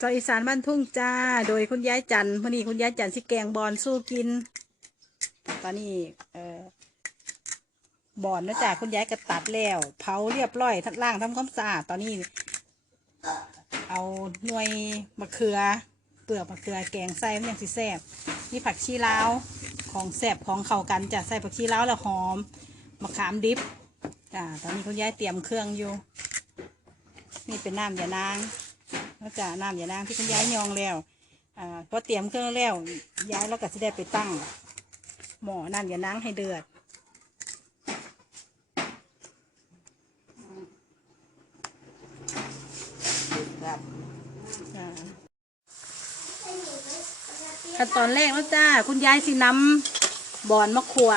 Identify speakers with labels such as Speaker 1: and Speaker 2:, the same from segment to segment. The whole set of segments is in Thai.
Speaker 1: จอยอีสานบ้านทุ่งจ้า โดยคุณยายจันทร์วันนี้คุณยายจันสิแกงบอนสู้กิน ตอนนี้เอ่อบอนนะจ้าคุณยายก็ตัดแล้ว เผาเรียบร้อยทัดล่างทำความสะอาดตอนนี้ เอาหน่วยมะเขือ เปลือกมะเขือแกงใส่มันยังสิแซ่บนี่ผักชีลาวของแซ่บของเข้ากันจ้ะใส่ผักชีลาวแล้วหอมมะขามดิบจ้าตอนนี้คุณยายเตรียมเครื่องอยู่ นี่เป็นน้ำยานาง แล้วจ้ะน้ำยานางที่คุณยายยองแล้วอ่าพอเตรียมเครื่องแล้วย้ายแล้วก็จะได้ไปตั้ง หม้อน้ำยานางให้เดือด
Speaker 2: ครับ
Speaker 1: ขั้นตอนแรกแล้วจ้า คุณยายสิน้ำบอนมะขว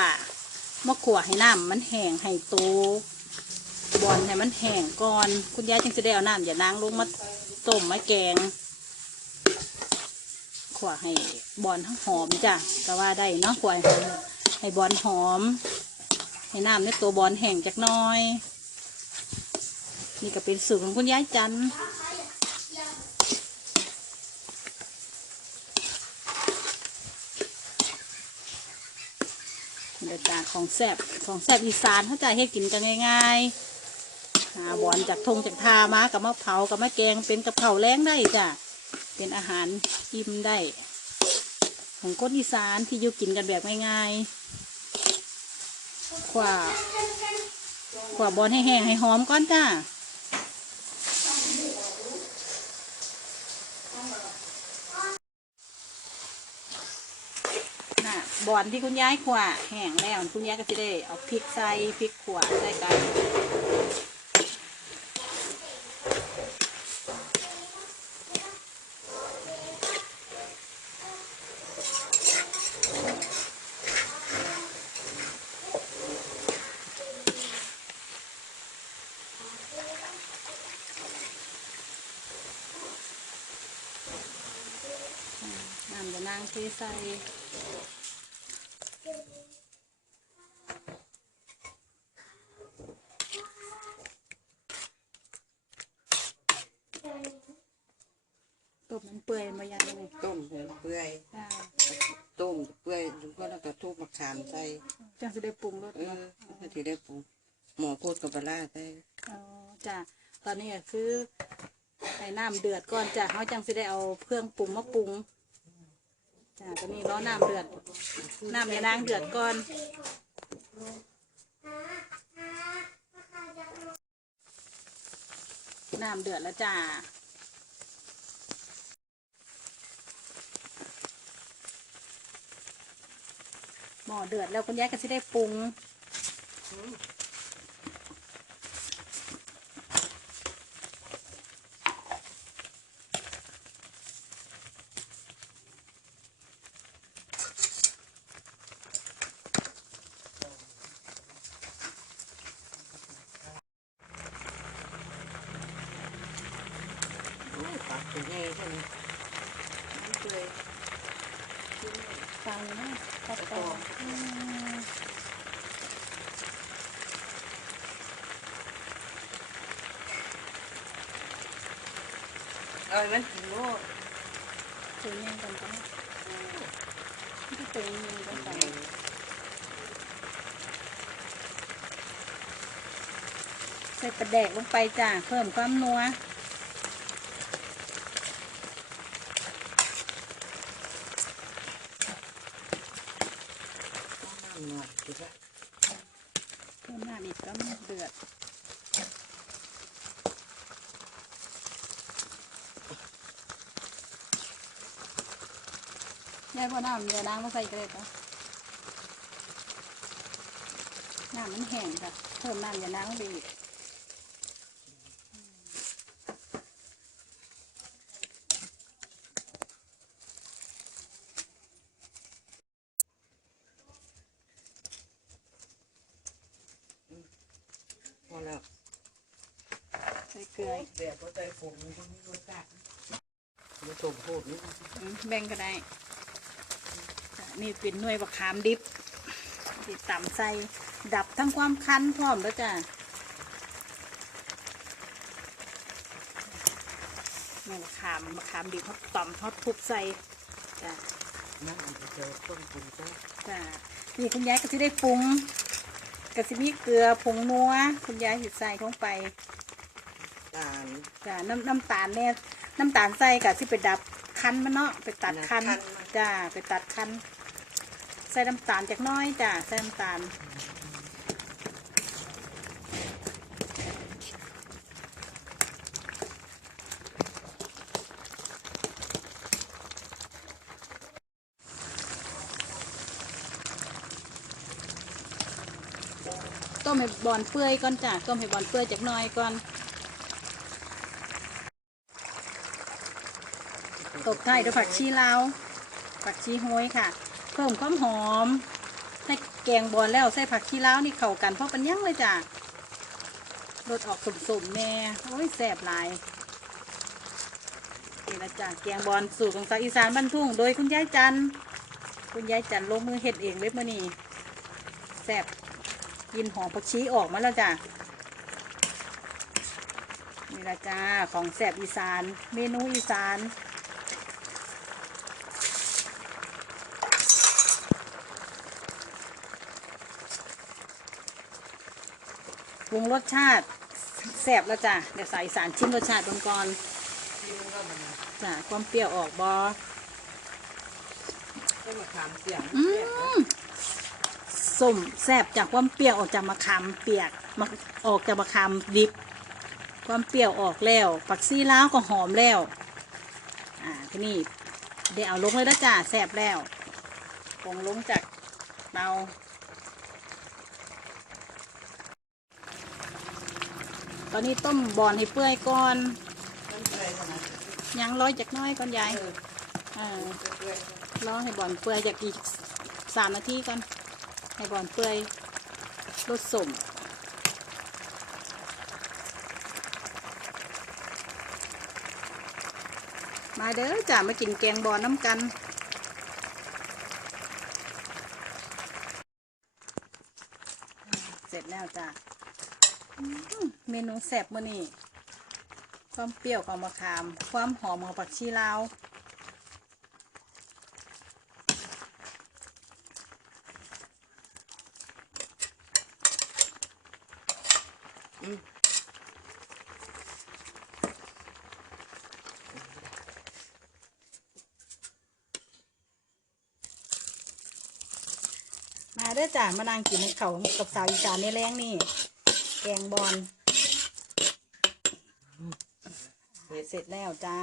Speaker 1: มะขวให้น้ำมันแห้งให้โตบอนให้มันแห้งก่อน คุณยายจึงจะได้เอาน้ำอย่านางลงมา ต้มมาแกงขวให้บอนทั้งหอมจ้ะก็ว่าได้เนาะขวให้ให้บอนหอม ให้น้ำในตัวบอนแห้งจักน้อย นี่ก็เป็นสูตรของคุณยายจันเดี๋ยวจาของแซบของแซบอีสานเข้าใจให้กินกันง่ายๆ หาบอนจากทงจากทามากับมะเผากับมะแกงเป็นกับเผาแรงได้จ้ะเป็นอาหารอิ่มได้ ของคนอีสานที่อยู่กินกันแบบง่ายๆขวาขวาบอนให้แห้งให้หอมก่อนจ้าบอนที่คุณยายขวาแห้งแล้วคุณยายก็จะได้เอาพริกใส่พริกขวาใส่กัน น้ำจะนางเทใส่ต้มมันเปื่อยมายังไง
Speaker 2: ต้มเปื่อย
Speaker 1: อ่า
Speaker 2: ต้มเปื่อยแล้วก็แล้วก็ทุบมะขามใส่
Speaker 1: จังจะได้ปรุงรส
Speaker 2: เอ
Speaker 1: เนาะ
Speaker 2: อถ้าที่ได้ปรุงหมอโคตรกับปลาร้าใส่
Speaker 1: อ๋อจ้ะตอนนี้ก็คือให้น้ำเดือดก่อนจ้ะเขาจังสิได้เอาเครื่องปรุงมาปรุง จ้ะตอนนี้รอน้ำเดือด น้ำยานางเดือดก่อน น้ำเดือดแล้วจ้าหม้อเดือดแล้วคุณยายก็จะได้ปรุง
Speaker 2: โอ้ยปากเป็นไงใช่ไหมมันเปื่อย
Speaker 1: ฟังนะตัดต่อ
Speaker 2: เอ้ยมันถึงโลด
Speaker 1: ตัวนี้กันกันที่ตัวนี้กันไปใส่ปลาแดกลงไปจ้าเพิ่มความนัว
Speaker 2: น้ำหน่อย ดีละ
Speaker 1: เพิ่มน้ำอีกก็มันเดือดยายพอน้ำเดี๋ยวน้ำมาใส่กันเลยจ้ะน้ำมันแห้งจ้ะเพิ่มน้ำอย่าน้ำไปอีก
Speaker 2: พอแล้ว
Speaker 1: ใส่เก ลืออีก
Speaker 2: แบบว่าใจผมมันต้องมีรสชาติมันต้มโคตรนี่
Speaker 1: อืมแบ่งก็ได้ นี่เป็นหน่วยบักขามดิบติดต่ำใส่ดับทั้งความคั้นพร้อมแล้วจ้ะนี่มะขามมะขามบีบเขาต่อมเขาทุบใส่จ้ะ
Speaker 2: นั่นอันจะเจอต้นคุณก็
Speaker 1: จ้ะนี่คุณยายก็จะได้ปรุงกระสิมีเกลือผงนัวคุณยายสิใส่ลงไป
Speaker 2: ตาล
Speaker 1: จ้ะน้ำน้ำตาลเนี่ยน้ำตาลใส่กะสิไปดับคั้นมันเนาะไปตัดคั้น
Speaker 2: คั้นมัน
Speaker 1: จ้ะไปตัดคั้นใส่น้ำตาลจากหน้อยจ้ะใส่น้ำตาลต้มให้บอนเปื่อยก่อนจ้ะต้มให้บอนเปื่อยจากหน้อยก่อน ตบท้ายด้วยผักชีลาวผักชีโห้ยค่ะ เพิ่มความหอมให้แกงบอนแล้วใส่ผักชีลาวนี่เข้ากันเพราะเป็นยังเลยจ้ะรสออกสมๆแน่โอ้ยแซ่บหลายนี่ละจ้ะแกงบอนสูตรของสาวอีสานบ้านทุ่ง โดยคุณยายจันคุณยายจันลงมือเฮ็ดเองเลยมื่อนี้แซ่บยินหอมผักชีออกมาแล้วจ้ะนี่ละจ้าของแสบอีสาน เมนูอีสาน ปรุงรสชาติแสบแล้วจ้ะเดี๋ยวใส่อีสานชิมรสชาติก่อนก่อน
Speaker 2: ที่มันก็มัน
Speaker 1: จ้ะความเปรี้ยวออกบอ
Speaker 2: ก็มาขามเสียง
Speaker 1: อื
Speaker 2: แซ่บนะ
Speaker 1: มส้มแซ่บจากความเปรี้ยวออกจากมะขามเปียกมาออกจากมะขามดิบ ความเปรี้ยวออกแล้วปักซี่ล้าวก็หอมแล้ว อ่าทีนี้เดี๋ยวเอาลงเลยนะจ้าแซ่บแล้วปงลงจากเตา ตอนนี้ต้มบอนให้เปื่อยก่อน
Speaker 2: ยั
Speaker 1: งร้อยจากน้อยก่อนยาย
Speaker 2: เออ
Speaker 1: เออ
Speaker 2: เปื่อย
Speaker 1: ให้บอนเปื่อยจากอีกสามนาทีก่อน ให้บอนเปื่อยรสสมมาเด้อจ้ามากินแกงบอนน้ำกันเสร็จแล้วจ้ะอืม เมนูแซ่บมื้อนี้ความเปรี้ยวของมะขาม ความหอมของผักชีลาวมาเด้อจ้ะมานั่งกินเขาวกับสาวอีสานในแรงนี่ แกงบอล
Speaker 2: เสร็จ
Speaker 1: เสร็จแล้วจ้า